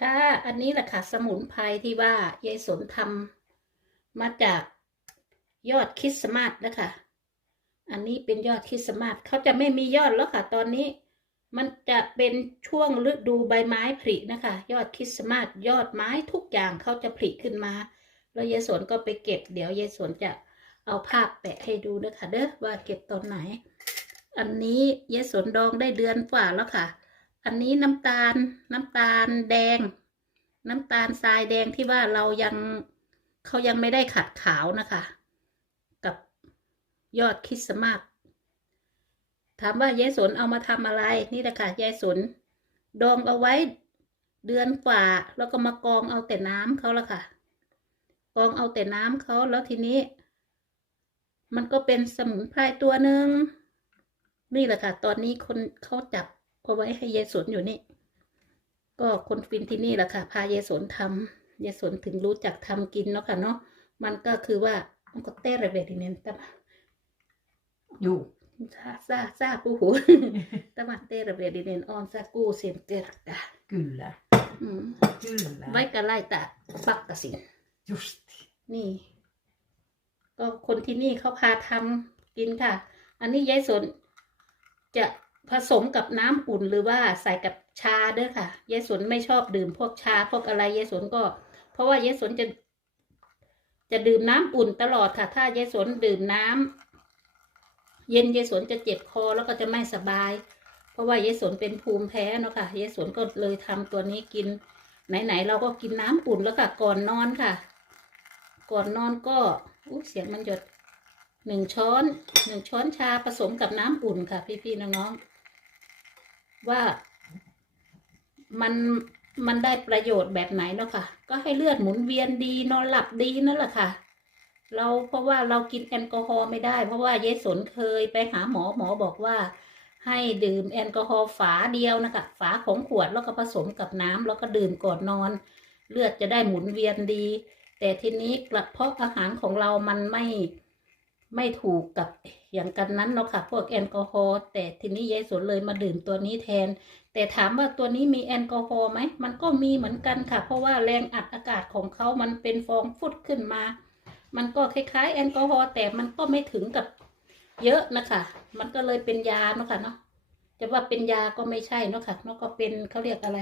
ค่ะ อันนี้แหละค่ะ สมุนไพรที่ว่ายายสนทำมาจากยอดคริสต์มาสนะคะ อันนี้เป็นยอดคริสต์มาสเขาจะไม่มียอดแล้วค่ะ ตอนนี้ มันจะเป็นช่วงฤดูใบไม้ผลินะคะ ยอดคริสต์มาสยอดไม้ทุกอย่างเขาจะผลิขึ้นมา แล้วยายสนก็ไปเก็บ เดี๋ยวยายสนจะเอาภาพแปะให้ดูนะคะเด้อว่าเก็บตอนไหน อันนี้ยายสนดองได้เดือนกว่าแล้วค่ะ อันนี้น้ำตาลน้ำตาลแดง น้ำตาลทรายแดงที่ว่าเรายังเขายังไม่ได้ขัดขาวนะคะ กับยอดคิสมาสถามว่ายายสนเอามาทำอะไรนี่แหละค่ะยายสนดองเอาไว้เดือนกว่าแล้วก็มากรองเอาแต่น้ำเขาละค่ะกรองเอาแต่น้ำเขาแล้วทีนี้ มันก็เป็นสมุนไพรตัวหนึ่งนี่แหละค่ะ ตอนนี้คนเขาจับ เอาไว้ให้ยายสนอยู่นี่ ก็คนฟินที่นี่แหละค่ะ พายายสนทำยายสนถึงรู้จักทำกินเนาะค่ะเนาะ มันก็คือว่ามันก็เต้ระเบิดอีเนนตะมา Jo. ซาซาซาปูหูตะมาเต้ระเบิดอีเนนออนซากูเซนเตระกะ Gulle. อืม Gulle. ไว้กะไล่ตะปักกะสิน Just. นี่ ก็คนที่นี่เขาพาทำกินค่ะ อันนี้ยายสนจะ ผสมกับน้ำอุ่นหรือว่าใส่กับชาเด้อค่ะยายสนไม่ชอบดื่มพวกชาพวกอะไรยายสนก็ เพราะว่ายายสนจะ จะดื่มน้ำอุ่นตลอดค่ะ ถ้ายายสนดื่มน้ำเย็นยายสนจะเจ็บคอแล้วก็จะไม่สบาย เพราะว่ายายสนเป็นภูมิแพ้เนาะค่ะยายสนก็เลยทำตัวนี้กิน ไหนๆเราก็กินน้ำอุ่นแล้วค่ะก่อนนอนค่ะ ก่อนนอนก็อุ๊ยเสียงมันหยดหนึ่งช้อนหนึ่งช้อนชาผสมกับน้ำอุ่นค่ะ พี่ๆน้องๆ ว่ามันมันได้ประโยชน์แบบไหนเนาะค่ะ ก็ให้เลือดหมุนเวียนดีนอนหลับดีนั่นแหละค่ะ เราเพราะว่าเรากินแอลกอฮอล์ไม่ได้ เพราะว่าเยสนเคยไปหาหมอหมอบอกว่า ให้ดื่มแอลกอฮอล์ฝาเดียวนะคะ ฝาของขวดแล้วก็ผสมกับน้ำแล้วก็ดื่มก่อนนอน เลือดจะได้หมุนเวียนดี แต่ทีนี้กระเพาะอาหารของเรามันไม่ ไม่ถูกกับอย่างกันนั้นเนาะค่ะ พวกแอลกอฮอล์แต่ทีนี้ยายสนเลยมาดื่มตัวนี้แทน แต่ถามว่าตัวนี้มีแอลกอฮอล์ไหมมันก็มีเหมือนกันค่ะ เพราะว่าแรงอัดอากาศของเขามันเป็นฟองฟุดขึ้นมา มันก็คล้ายๆ แอลกอฮอล์แต่มันก็ไม่ถึงกับเยอะนะคะ มันก็เลยเป็นยาเนาะค่ะเนาะจะว่าเป็นยาก็ไม่ใช่เนาะค่ะเนาะก็เป็นเขาเรียกอะไร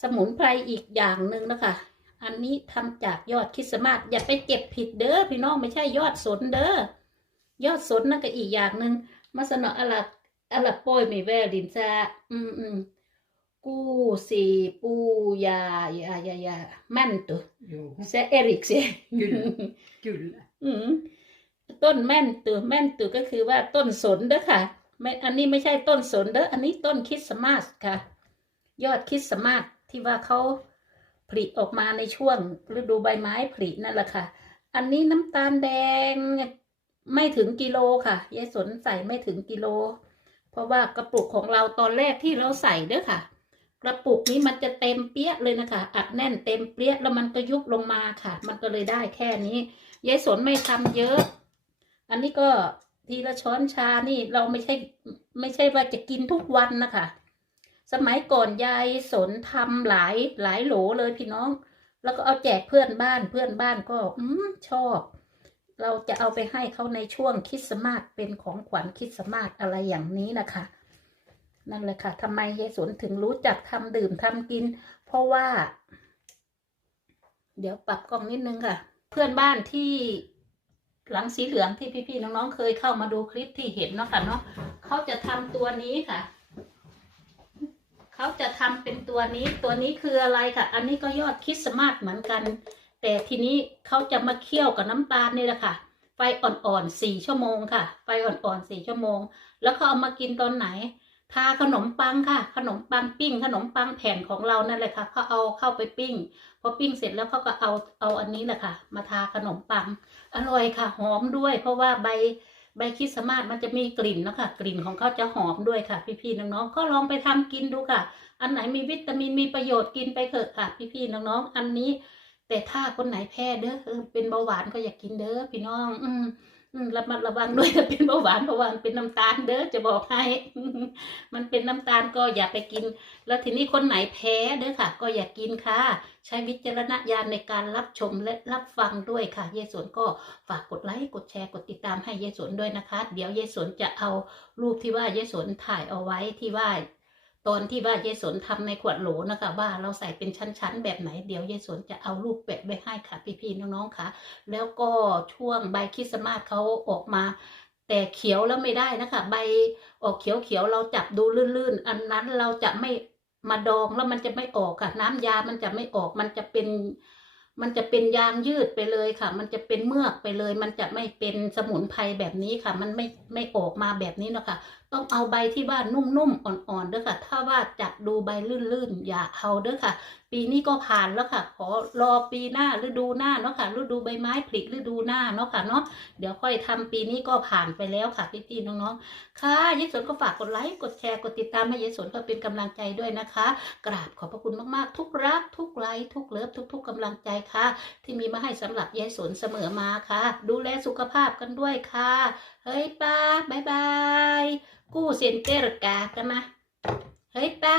สมุนไพรอีกอย่างหนึ่งนะคะ อันนี้ทำจากยอดคริสต์มาสอย่าไปเก็บผิดเด้อพี่น้องไม่ใช่ยอดสนเด้อยอดสนนั่นก็อีกอย่างหนึ่งมาสนออะลักอะลักโป้ยไม่แวลินซาอืมอืมกูสีปูยายายายาแม่นตัว Jo. เซเอริกเซ Gulle. Gulle. อืมต้นแม่นตัวแม่นตัวก็คือว่าต้นสนเด้อค่ะไม่อันนี้ไม่ใช่ต้นสนเด้ออันนี้ต้นคริสต์มาสค่ะ ยอดคริสต์มาสที่ว่าเขา ผลิออกมาในช่วงฤดูใบไม้ผลินั่นแหละค่ะ อันนี้น้ำตาลแดงไม่ถึงกิโลค่ะยายสนใส่ไม่ถึงกิโล เพราะว่ากระปุกของเราตอนแรกที่เราใส่เด้อค่ะ กระปุกนี้มันจะเต็มเปี้ยเลยนะคะ อัดแน่นเต็มเปี้ยแล้วมันก็ยุบลงมาค่ะ มันก็เลยได้แค่นี้ยายสนไม่ทำเยอะ อันนี้ก็ทีละช้อนชานี่เราไม่ใช่ไม่ใช่ว่าจะกินทุกวันนะคะ สมัยก่อนยายสนทำหลายหลายโหลเลยพี่น้อง แล้วก็เอาแจกเพื่อนบ้านเพื่อนบ้านก็อืมชอบ เราจะเอาไปให้เขาในช่วงคริสต์มาสเป็นของขวัญคริสต์มาสอะไรอย่างนี้นะคะ นั่นแหละค่ะทำไมยายสนถึงรู้จักทำดื่มทำกิน เพราะว่า เดี๋ยวปรับกล้องนิดนึงค่ะ เพื่อนบ้านที่หลังสีเหลืองที่พี่ๆน้องๆเคยเข้ามาดูคลิปที่เห็นเนาะค่ะเนาะเขาจะทำตัวนี้ค่ะ เขาจะทำเป็นตัวนี้ตัวนี้คืออะไรค่ะ อันนี้ก็ยอดคริสต์มาสเหมือนกัน แต่ทีนี้เขาจะมาเคี่ยวกับน้ำตาลนี่แหละค่ะ ไฟอ่อนๆสี่ชั่วโมงค่ะ ไฟอ่อนๆสี่ชั่วโมง แล้วเขาเอามากินตอนไหน ทาขนมปังค่ะ ขนมปังปิ้ง ขนมปังแผ่นของเรานั่นแหละค่ะเขาเอาเข้าไปปิ้งพอปิ้งเสร็จแล้วเขาก็เอาเอาอันนี้แหละค่ะ มาทาขนมปังอร่อยค่ะ หอมด้วย เพราะว่าใบ ใบคริสต์มาสมันจะมีกลิ่นนะคะกลิ่นของเขาจะหอมด้วยค่ะ พี่ๆน้องๆก็ลองไปทำกินดูค่ะ อันไหนมีวิตามินมีประโยชน์กินไปเถอะค่ะ พี่ๆน้องๆอันนี้ แต่ถ้าคนไหนแพ้เด้อเป็นเบาหวานก็อย่ากินเด้อพี่น้อง อื ระมัดระวังด้วยถ้าเป็นเบาหวานเพราะว่านเป็นน้ำตาลเด้อจะบอกให้ มันเป็นน้ำตาลก็อย่าไปกิน แล้วทีนี้คนไหนแพ้เด้อค่ะ ก็อย่ากินค่ะ ใช้วิจารณญาณในการรับชมและรับฟังด้วยค่ะ เยายสวนก็ฝากกดไลค์กดแชร์กดติดตามให้เยายสวนด้วยนะคะ เดี๋ยวเยายสวนจะเอารูปที่ว่าเยายสวนถ่ายเอาไว้ที่ว่า ตอนที่ว่าเยสนทำในขวดโหลนะคะ ว่าเราใส่เป็นชั้นๆ แบบไหนเดี๋ยวเยสนจะเอารูปแปะไว้ให้ค่ะ พี่ๆน้องๆค่ะ แล้วก็ช่วงใบคริสต์มาสเขาออกมา แต่เขียวแล้วไม่ได้นะคะ ใบออกเขียวๆเราจับดูลื่นๆ อันนั้นเราจะไม่มาดองแล้วมันจะไม่ออกค่ะ น้ำยามันจะไม่ออกมันจะเป็นมันจะเป็นยางยืดไปเลยค่ะ มันจะเป็นเมือกไปเลย มันจะไม่เป็นสมุนไพรแบบนี้ค่ะ มันไม่ไม่ออกมาแบบนี้เนาะค่ะ ต้องเอาใบที่ว่านุ่มๆอ่อนๆเด้อค่ะ ถ้าว่าจับดูใบลื่นๆ อย่าเอาเด้อค่ะ ปีนี้ก็ผ่านแล้วค่ะ ขอรอปีหน้าฤดูหน้าเนาะค่ะฤดูใบไม้ผลิฤดูหน้าเนาะค่ะเนาะเดี๋ยวค่อยทำปีนี้ก็ผ่านไปแล้วค่ะพี่ๆน้องๆค่ะยายสนก็ฝากกดไลค์กดแชร์กดติดตามให้ยายสนเพื่อเป็นกำลังใจด้วยนะคะ กราบขอบพระคุณมากๆ ทุกรักทุกไลค์ทุกเลิฟทุก ๆกำลังใจค่ะ ที่มีมาให้สำหรับยายสนเสมอมาค่ะ ดูแลสุขภาพกันด้วยค่ะ เฮ้ยป้าบายบาย กู้เซ็นเตอร์กากันมาเฮ้ยป้า